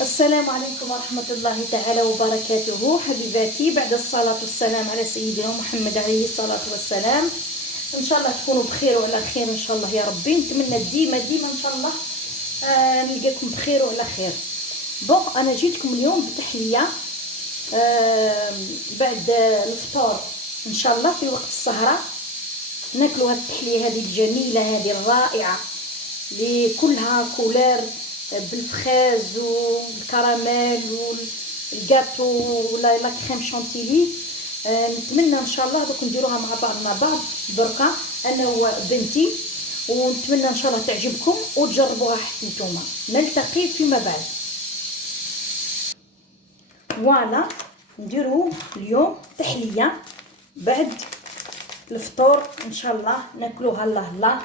السلام عليكم ورحمة الله تعالى وبركاته. حبيباتي، بعد الصلاة والسلام على سيدنا محمد عليه الصلاة والسلام. إن شاء الله تكونوا بخير وعلى خير إن شاء الله يا ربي. نتمنى ديما إن شاء الله نلقاكم بخير وعلى خير. بون، أنا جيتكم اليوم بتحلية بعد الفطور إن شاء الله في وقت السهرة ناكلوا هاد التحلية هذه الجميلة هذه الرائعة اللي كلها كولار بالفخاز والكراميل والجاتو ولا لا كريم شانتيلي. نتمنى ان شاء الله دوك نديروها مع بعض بركه انا وبنتي، ونتمنى ان شاء الله تعجبكم وتجربوها حتى نتوما. نلتقي فيما بعد. فوالا، نديرو اليوم تحليه بعد الفطور ان شاء الله ناكلوها. الله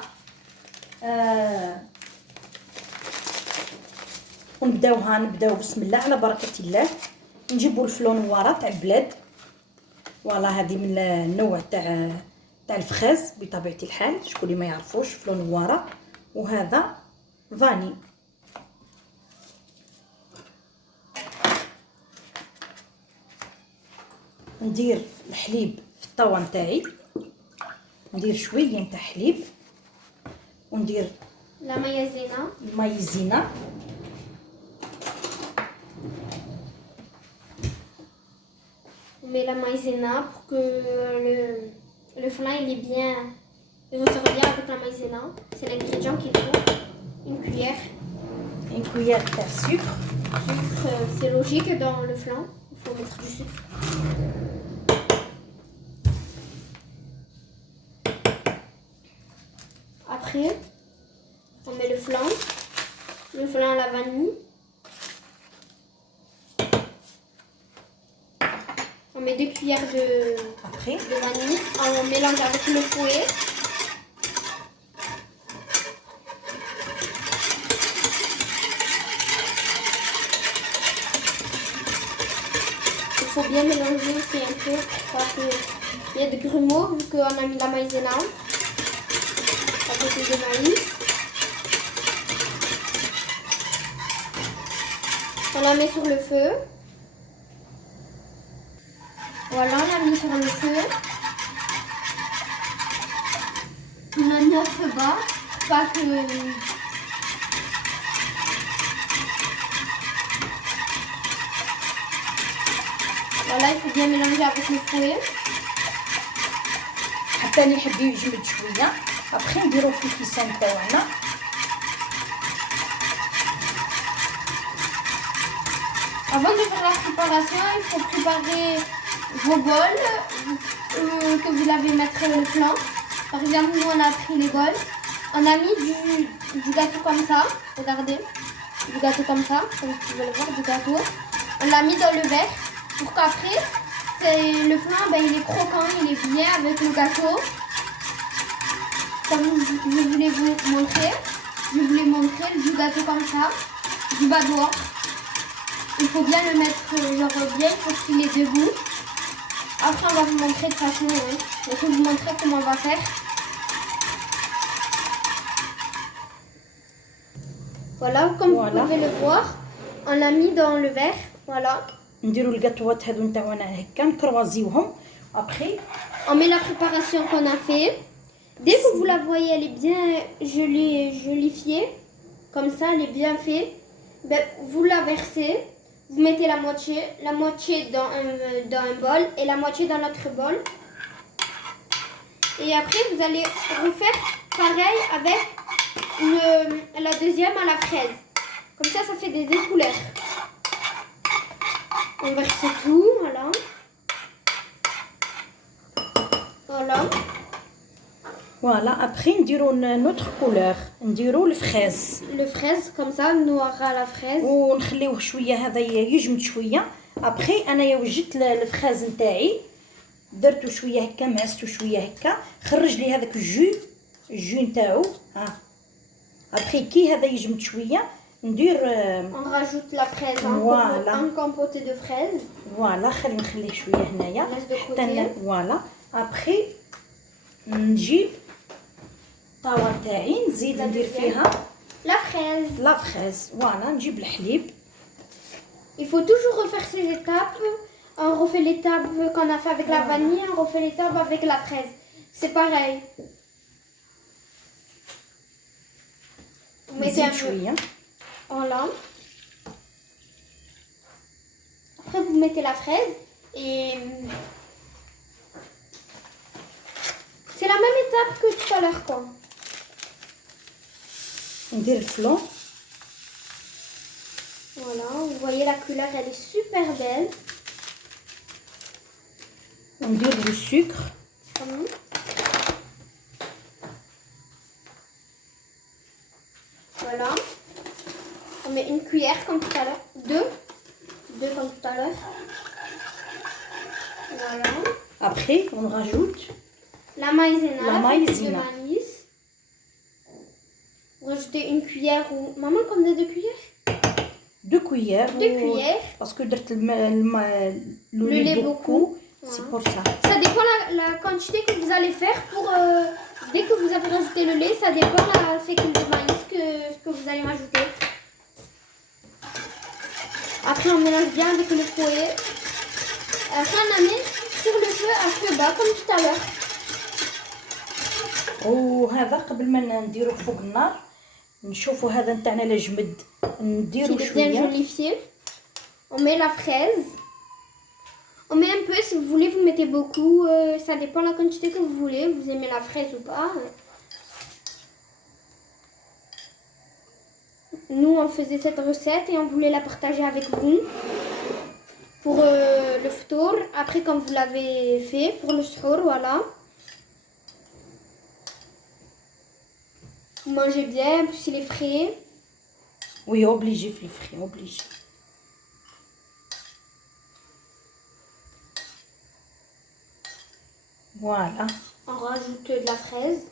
نبداو بسم الله على بركه الله. نجيبوا الفلو نواره تاع البلاد. فوالا، هذه من النوع تاع الفخاز بطبيعه الحال، شكون اللي ما يعرفوش فلو نواره. وهذا فاني. ندير الحليب في الطاوه نتاعي، ندير شويه نتاع حليب وندير المايزينا. On met la maïzena pour que le flan il est bien, il ressort bien avec la maïzena. C'est l'ingrédient qu'il faut. Une cuillère. Une cuillère de sucre. Sucre, c'est logique dans le flan. Il faut mettre du sucre. Après, on met le flan à la vanille. On met 2 cuillères de vanille. On mélange avec le fouet. Il faut bien mélanger aussi un peu pour qu'il y ait de grumeaux vu qu'on a mis la maïzena à côté de maïs. On la met sur le feu. Voilà, on l'a mis sur le feu. On a mis à feu bas, pas que... Voilà, il faut bien mélanger avec le fouet. حتى يحب يجمد شويه. ابخي نديرو في الكيسان تاعنا. Avant de faire la préparation, il faut préparer vos bols que vous allez mettre le flan. Par exemple, nous on a pris les bols. On a mis du gâteau comme ça. Regardez, du gâteau comme ça, comme vous pouvez le voir, du gâteau. On l'a mis dans le verre pour qu'après, le flan, il est croquant, il est bien avec le gâteau. Comme je voulais vous montrer, du gâteau comme ça, du badois. Il faut bien le mettre bien, il faut qu'il est debout. Après, on va vous montrer de façon, je vais vous montrer comment on va faire. Voilà, comme vous pouvez le voir, on l'a mis dans le verre. Voilà. نديروا القطوات هذو نتاعنا هكا نكروازيوهم. Après, on met la préparation qu'on a fait. Dès que vous la voyez, elle est bien jolifiée. Comme ça, elle est bien faite. Vous la versez. Vous mettez la moitié dans un bol et la moitié dans l'autre bol. Et après, vous allez refaire pareil avec la deuxième à la fraise. Comme ça, ça fait des couleurs. On verse tout, voilà. Voilà. Voilà, après نديرو notre couleur. نديرو الفخاز. Le fraise comme ça, noir à la fraise. ونخليوه شويه هذا يجمد شويه. ابخي انايا وجدت الفخاز نتاعي، درتو شويه هكا، معستو شويه هكا، خرج لي هذاك الجو نتاعو. ابخي كي هذا يجمد شويه ندير on rajoute la fraise un compoté de fraises. فوالا، نخليه شويه هنايا حتى فوالا. ابخي نجيب الطاوه نتاعي، نزيد ندير فيها لا فريز. فوالا، نجيب الحليب Il faut toujours refaire ces étapes. On refait l'étape qu'on a fait avec la vanille, on refait l'étape avec la fraise. C'est pareil. Vous mettez un peu. Voilà. Après, vous mettez la fraise et c'est la même étape que tout à l'heure, quoi. ندير الفلون. Voilà, vous voyez la couleur, elle est super belle. وندير لو السكر. Voilà. On met une cuillère comme tout à l'heure. Deux comme tout à l'heure. Voilà. Après, on rajoute La maïzena. La maïzena. De maïs. Vous rajoutez une cuillère ou... Maman, combien de cuillères? 2 cuillères. 2 cuillères. Parce que درت Le lait beaucoup. C'est pour ça. Ça dépend la quantité que vous allez faire pour... dès que vous avez rajouté le lait, ça dépend la fécule de maïs que vous allez rajouter. Après, on mélange bien avec le fouet. Après, on la met sur le feu à feu bas, comme tout à l'heure. وهذا قبل ما نديروه فوق النار نشوفوا هذا نتاعنا لا جمد نديرو S'il est bien شويه. jolifié. On met la fraise. On met un peu, si vous voulez, vous mettez beaucoup. Ça dépend de la quantité que vous voulez. Vous aimez la fraise ou pas. Nous, on faisait cette recette et on voulait la partager avec vous. Pour le ftour. Après, quand vous l'avez fait, pour le suhour, voilà. Vous mangez bien, en plus il est frais. Oui, obligé في الفري obligé. Voilà. On rajoute de la fraise.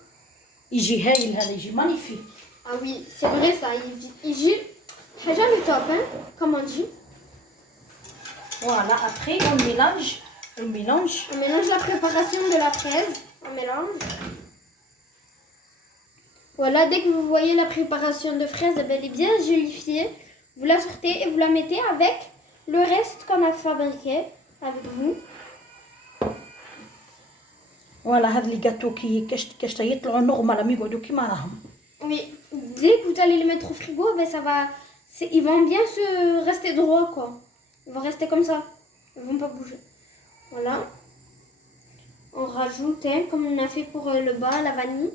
يجي هايل هذا يجي مانيفيك. Ah oui, c'est vrai ça. Il gît. Déjà le top, hein, comme on dit. Voilà, après on mélange. On mélange. On mélange la préparation de la fraise. On mélange. Voilà, dès que vous voyez la préparation de fraise, elle est bien jolifiée. Vous la sortez et vous la mettez avec le reste qu'on a fabriqué avec vous. Voilà, هاد لي gâteaux كاش يطلعوا نورمال ما يقعدوا كيما راهم. Oui, dès que vous allez les mettre au frigo, ben ça va, ils vont bien se rester droits, quoi. Ils vont rester comme ça. Ils vont pas bouger. Voilà. On rajoute, hein, comme on a fait pour le bas, la vanille.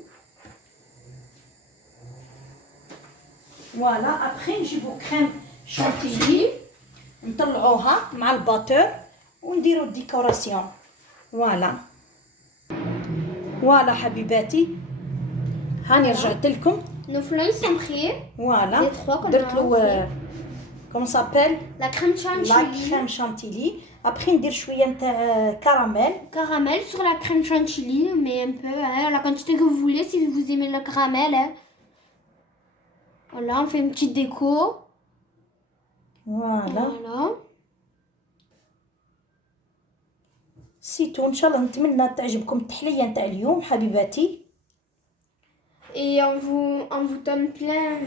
Voilà, après نجيبو كريم شانتيلي نطلعوها مع الباتور ونديرو الديكوراسيون. فوالا فوالا حبيباتي هاني رجعت لكم. Nos flancs ils sont prêts. فوالا Les trois qu'on a درت له fait. كوم سابيل La crème لا chantilly. كريم شانتيلي. ابخي ندير شويه نتاع كراميل. Caramel sur la crème chantilly, mais un peu, hein, la quantité que vous voulez si vous aimez le caramel. Hein. Voilà, on fait une petite déco. فوالا Voilà. سيتو ان شاء الله نتمنى تعجبكم التحليه نتاع اليوم حبيباتي. Et on vous donne plein.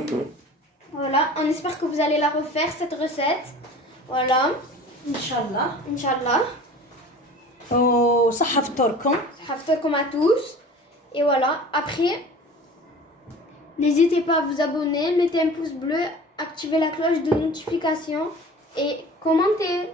Voilà, on espère que vous allez la refaire cette recette. Voilà, ان شاء الله Inch'Allah. وصحه فطوركم. Comme à tous. Et voilà, après, n'hésitez pas à vous abonner, mettez un pouce bleu, activez la cloche de notification et commentez.